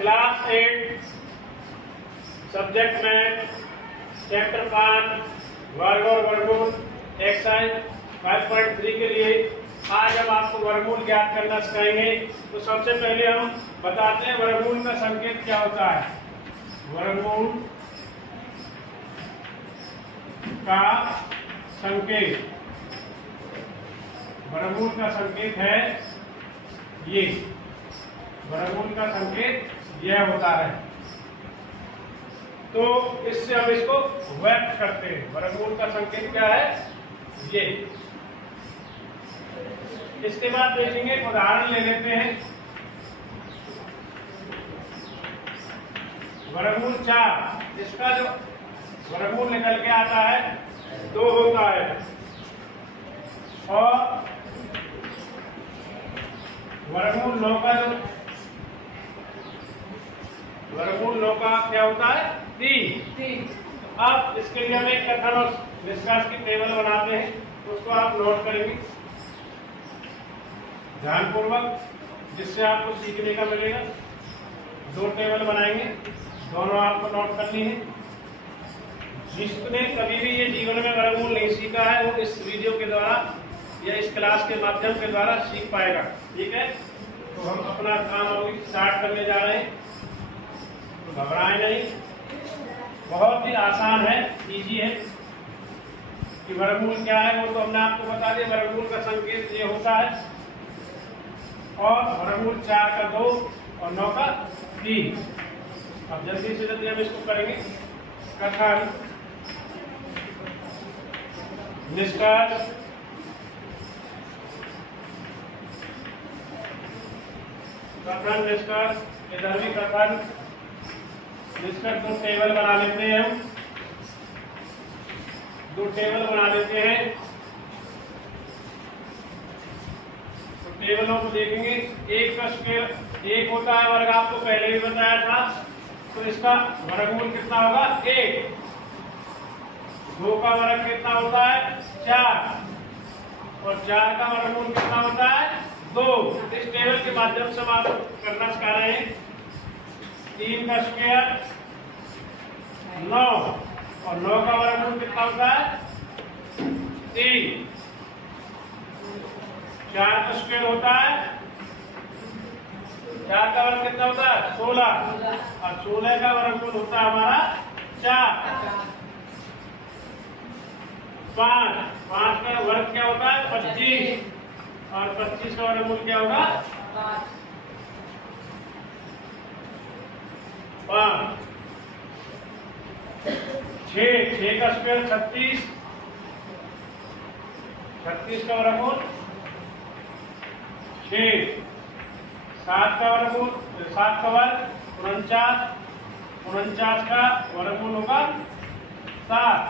Class 8 subject math chapter 5 वर्ग और वर्गमूल एक्सरसाइज 5.3 के लिए आज हम आपको वर्गमूल ज्ञात करना सिखाएंगे। तो सबसे पहले हम बताते हैं वर्गमूल का संकेत क्या होता है। वर्गमूल का संकेत, वर्गमूल का संकेत है ये, वर्गमूल का संकेत यह होता है। तो इससे हम इसको व्यक्त करते हैं। वर्गमूल का संकेत क्या है? ये। इसके बाद देखेंगे, उदाहरण ले लेते हैं। वर्गमूल 4, इसका जो वर्गमूल निकल के आता है 2 होता है और वर्गमूल 9 का जो वर्गमूल 9 का क्या होता है? 3। अब इसके लिए हम एक कथन और निष्कर्ष की टेबल बनाते हैं, उसको आप नोट करेंगे ध्यानपूर्वक, जिससे आपको सीखने का मिलेगा। 2 टेबल बनाएंगे, दोनों आपको नोट करनी है। जिसने कभी भी ये जीवन में वर्गमूल नहीं सीखा है वो इस वीडियो के द्वारा या इस क्लास के माध्यम के द्वारा सीख पाएगा। ठीक है, तो हम अपना काम अभी स्टार्ट करने जा रहे हैं, तो घबराएं नहीं। बहुत ही आसान है, इजी है। कि वर्गमूल क्या है वो तो हमने आपको बता दिया। वर्गमूल का संकेत ये होता है और वर्गमूल 4 का 2 और 9 का 3। अब जल्दी से जल्दी हम इसको करेंगे। कथन, निष्कर्ष, कथन निष्कर्ष, इधर भी कथन निष्कर्ष। 2 टेबल बना लेते हैं हम, 2 टेबल बना लेते हैं। तो टेबलों को देखेंगे। 1 का स्क्वायर 1 होता है वर्ग, आपको पहले भी बताया था। तो इसका वर्गमूल कितना होगा? 1। 2 का वर्ग कितना होता है? 4। और 4 का वर्गमूल कितना होता है? 2। इस टेबल के माध्यम से हम आपको करना सिखा रहे हैं। 3 का स्क्वायर 9 और 9 का वर्गमूल कितना होता है? 3। 4 का स्क्वायर होता है, 4 का वर्ग कितना होता है? 16 और 16 का वर्गमूल होता है हमारा 4। 5 का वर्ग क्या होता है? 25 और 25 का वर्गमूल क्या होगा? 5। 6 का स्क्वायर 36, 36 का वर्गमूल 6। 7 का वर्गमूल 7 का वर्ग 49, 49 का वर्गमूल होगा 7।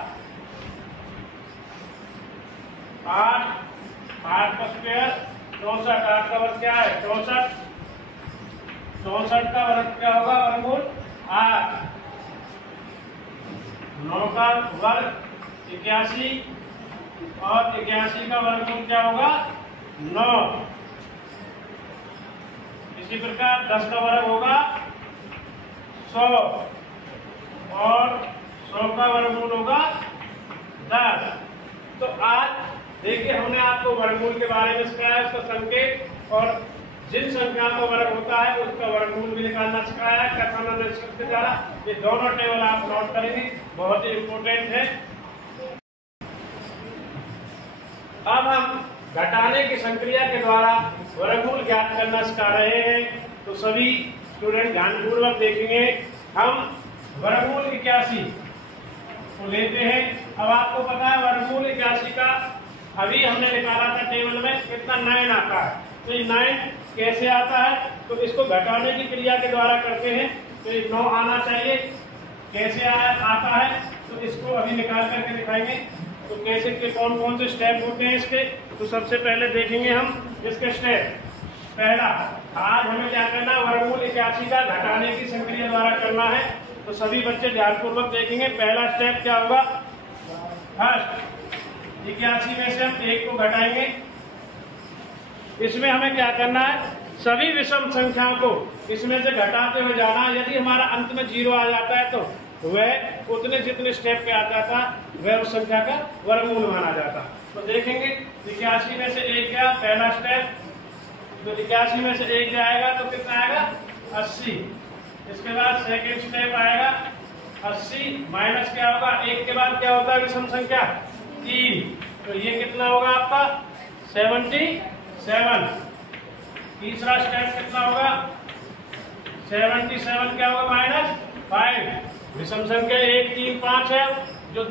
8 का स्क्वायर 64, 8 का वर्ग क्या है? 64। 64 का वर्ग क्या होगा? वर्गमूल 8। 9 का वर्ग 81 और 81 का वर्गमूल क्या होगा? 9। इसी प्रकार 10 का वर्ग होगा 100 और 100 का वर्गमूल होगा 10। तो आज देखिए, हमने आपको वर्गमूल के बारे में सिखाया, उसका संकेत और जिन संख्याओं का वर्ग होता है उसका वर्गमूल भी निकालना सिखाया है कथन और निष्कर्ष के द्वारा। ये दोनों टेबल आप नोट करेंगे, बहुत ही इंपोर्टेंट है। अब हम घटाने की संक्रिया के द्वारा वर्गमूल ज्ञात करना सिखा रहे हैं। तो सभी स्टूडेंट ध्यानपूर्वक देखेंगे। हम वर्गमूल 81 को लेते हैं। अब आपको पता है वर्गमूल 81 का अभी हमने निकाला था टेबल में, कितना 9 आता है। तो ये 9 कैसे आता है? तो इसको घटाने की क्रिया के द्वारा करते हैं। तो ये 9 आना चाहिए। कैसे आता है? तो इसको अभी निकाल करके दिखाएंगे। तो कैसे के कौन कौन से स्टेप होते हैं इसके, तो सबसे पहले देखेंगे हम इसके स्टेप। पहला, आज हमें क्या करना है? वर्गमूल 81 का घटाने की संक्रिया द्वारा करना है। तो सभी बच्चे ध्यानपूर्वक देखेंगे। पहला स्टेप क्या होगा? फर्स्ट, 81 में से हम 1 को घटाएंगे। इसमें हमें क्या करना है? सभी विषम संख्याओं को इसमें से घटाते हुए जाना। यदि हमारा अंत में 0 आ जाता है तो वह उतने जितने स्टेप पे आता था वह उस संख्या का वर्गमूल माना जाता। तो देखेंगे 81 में से 1 गया पहला स्टेप, तो 81 में से 1 जाएगा तो कितना आएगा 80। इसके बाद सेकेंड स्टेप आएगा 80 माइनस क्या होगा 1 के बाद क्या होता है विषम संख्या 3, तो ये कितना होगा आपका 77। तीसरा स्टेप कितना होगा 77 क्या होगा -5, विषम संख्या 1 3 5 है जो,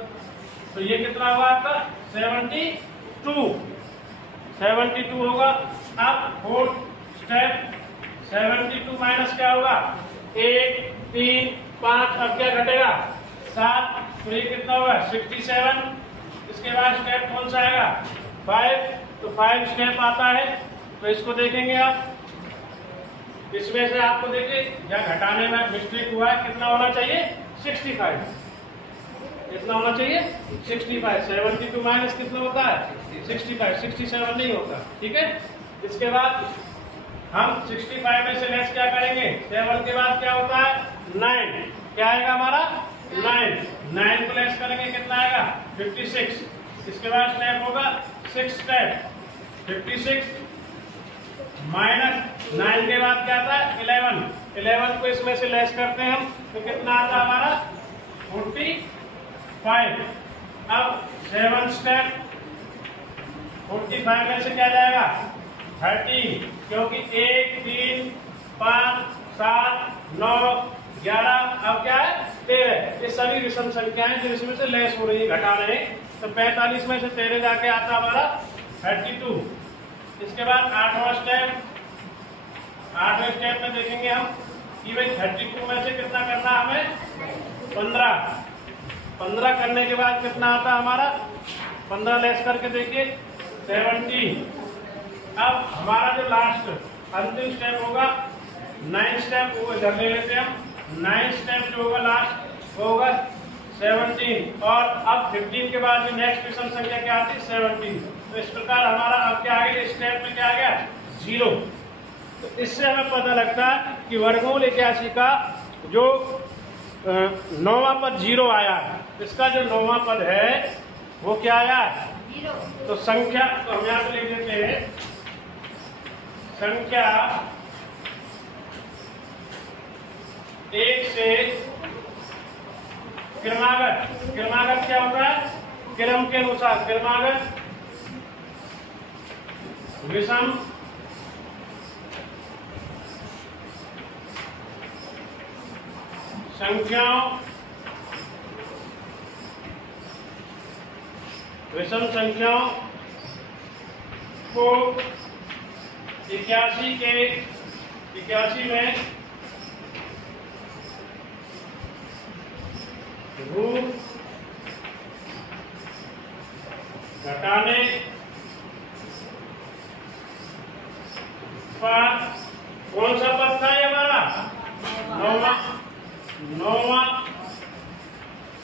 तो ये कितना होगा आपका 72 होगा। अब फोर्थ स्टेप 72 माइनस क्या होगा 1 3 5, अब क्या घटेगा 7, तो ये कितना होगा 67। इसके बाद स्टेप कौन सा आएगा 5, तो 5 स्टेप आता है, तो इसको देखेंगे आप। इसमें से आपको देखिए या घटाने में मिस्टेक हुआ है, कितना होना चाहिए 65, कितना होना चाहिए 65। 72 माइनस कितना होता है 65, 67 नहीं होता, ठीक है। इसके बाद हम 65 में से लेस क्या करेंगे 7 के बाद क्या होता है 9, क्या आएगा हमारा 9 को लेस करेंगे कितना आएगा 56। इसके बाद स्टेप होगा 6 स्टेप 56 माइनस 9 के बाद क्या आता है 11 को इसमें से लेस करते हैं हम, तो कितना आता है हमारा 45। अब 7 स्टेप 45 में से क्या जाएगा 30, क्योंकि 1 3 5 7 9 11, अब क्या है 13। ये सभी विषम संख्याएं जो इसमें से लेस हो रही है घटा रहे हैं, तो 45 में से 13 जाके आता हमारा 32। इसके बाद 8वां स्टेप में देखेंगे हम कि भाई 32 में से कितना करना हमें 15 करने के बाद कितना आता हमारा 15 लेस करके देखिए 17। अब हमारा जो लास्ट अंतिम स्टेप होगा 9 स्टेप वो इधर ले लेते हैं हम। 9 स्टेप जो होगा लास्ट वो होगा 17, और अब 15 के बाद जो नेक्स्ट विषम संख्या क्या आती है 17। तो इस प्रकार हमारा अब क्या आ गया स्टेप में क्या आ गया 0। तो इससे हमें पता लगता है कि वर्गमूल 81 का जो 9वां पद 0 आया है, इसका जो 9वां पद है वो क्या आया 0। तो संख्या, तो हम यहाँ पे लिख देते हैं संख्या 1 से क्रमागत क्या होता है क्रम के अनुसार, क्रमागत विषम संख्याओं को 81 में रूप घटाने पर कौन सा पद था ये हमारा 9वां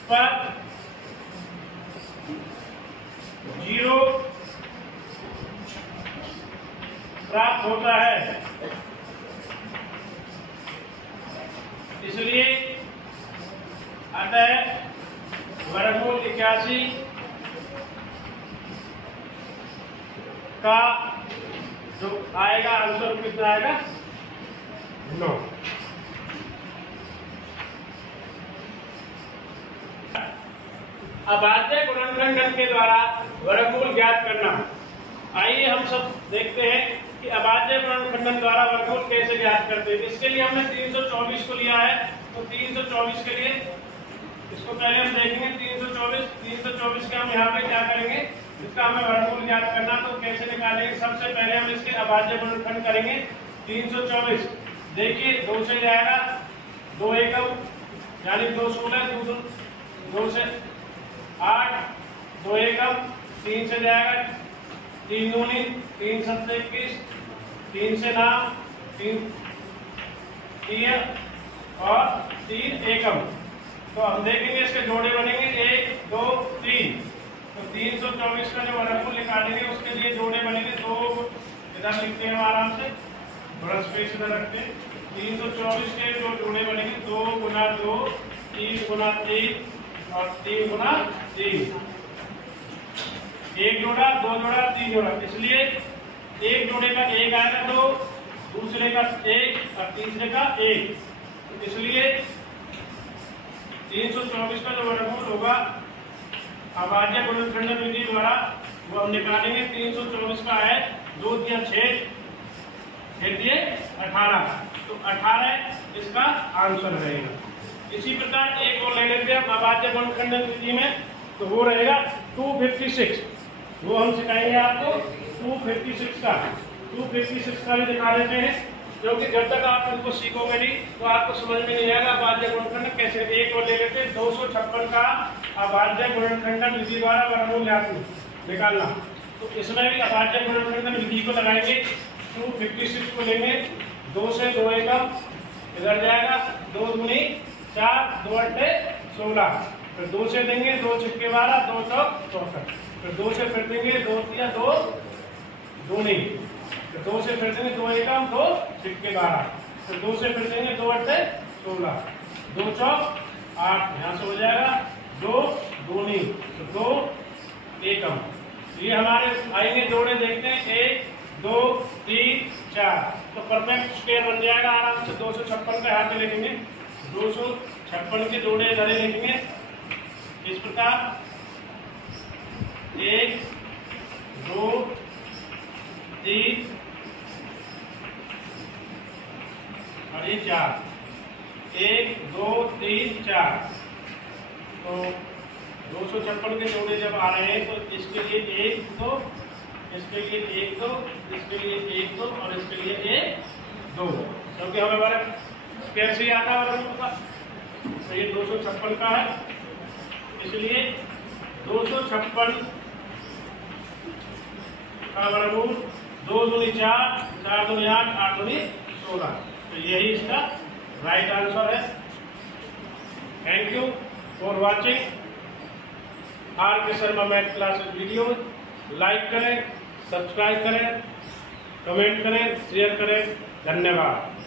पद 0 प्राप्त होता है। इसलिए अतः वर्गमूल 81 का जो आएगा आंसर कितना आएगा 9। अभाज्य गुणनखंडन के द्वारा वर्गमूल ज्ञात करना। आइए हम सब देखते हैं कि अभाज्य गुणनखंडन द्वारा वर्गमूल कैसे ज्ञात करते हैं। इसके लिए हमने 324 को लिया है, तो 324 के लिए इसको पहले हम देखेंगे 324 के हम यहाँ पे क्या करेंगे, इसका हमें वर्गमूल ज्ञात करना, तो कैसे निकालेंगे। सबसे पहले हम इसके अभाज्य गुणनखंड करेंगे 324। देखिए 2 से जाएगा 2 एकम यानी 2 16, 2 से 8, 2 एकम, 3 से जाएगा 3 दूनी 3 7 21, 3 से नाम 3 और 3 एकम। तो हम देखेंगे इसके जोड़े बनेंगे 1 2 3। तो 324 का जो वर्गमूल निकालेंगे उसके लिए जोड़े बनेंगे 2, इधर लिखते हैं आराम से थोड़ा स्पेस इधर रखते हैं। 324 के जो जोड़े बनेंगे 2 गुना 2, 3 गुना 3 और 3 गुना 3। एक जोड़ा, दो जोड़ा, तीन जोड़ा, इसलिए एक जोड़े का एक आएगा 2, दूसरे का 1 और तीसरे का 1। इसलिए 324 का जो वर्गमूल होगा अभाज्य गुणनखंडन विधि द्वारा वो हम निकालेंगे। 324 का है 2 दिया 6, 6 दिए 18, तो 18 इसका आंसर रहेगा। इसी प्रकार एक और ले लेते हैं अभाज्य गुणनखंडन विधि में, तो वो रहेगा 256। वो हम सिखाएंगे आपको 256 का। 256 का भी दिखा देते हैं, क्योंकि जब तक आप उनको सीखोगे नहीं तो आपको समझ में नहीं आएगा अभाज्य गुणनखंडन कैसे। एक और ले लेते हैं 256 का अभाज्य गुणनखंडन विधि द्वारा वर्गमूल निकालना। तो इसमें भी अभाज्य गुणनखंडन विधि को लगाएंगे। 256 को लेंगे, 2 से 2 एकम इधर जाएगा, 2 दूनी 4, 2 अट्ठे 16, फिर 2 से देंगे 2 छिक्के 12, 2 चौक 64, फिर 2 से फिर देंगे 2 तिया 2 दूनी, फिर 2 से फिर देंगे 2 एकम 2 छिक्के 12, फिर 2 से फिर देंगे 2 अट्ठे 16, 2 चौक 8, यहाँ से हो जाएगा 2 दूनी, तो 2 एकम। ये हमारे आएंगे जोड़े, देखते हैं 1 2 3 4, तो परफेक्ट स्क्वायर बन जाएगा आराम से। 256 का हाथ में लिखेंगे, 256 के जोड़े इधर लिखेंगे इस प्रकार 1 2 3 और ये 4, 1 2 3 4। तो 256 के जोड़े जब आ रहे हैं तो इसके लिए 1 2, इसके लिए 1 2, इसके लिए 1 2 और इसके लिए 1 2, क्योंकि हमें हमारा कैसे ही आता है वर्गमूल का। तो ये 256 का है, इसलिए 256 का वर्गमूल 2 दूनी 4, 4 दूनी 8, 8 दूनी 16। तो यही इसका राइट आंसर है। Thank you for watching R K Sharma math classes video. Like करें, सब्सक्राइब करें, कमेंट करें, शेयर करें। धन्यवाद।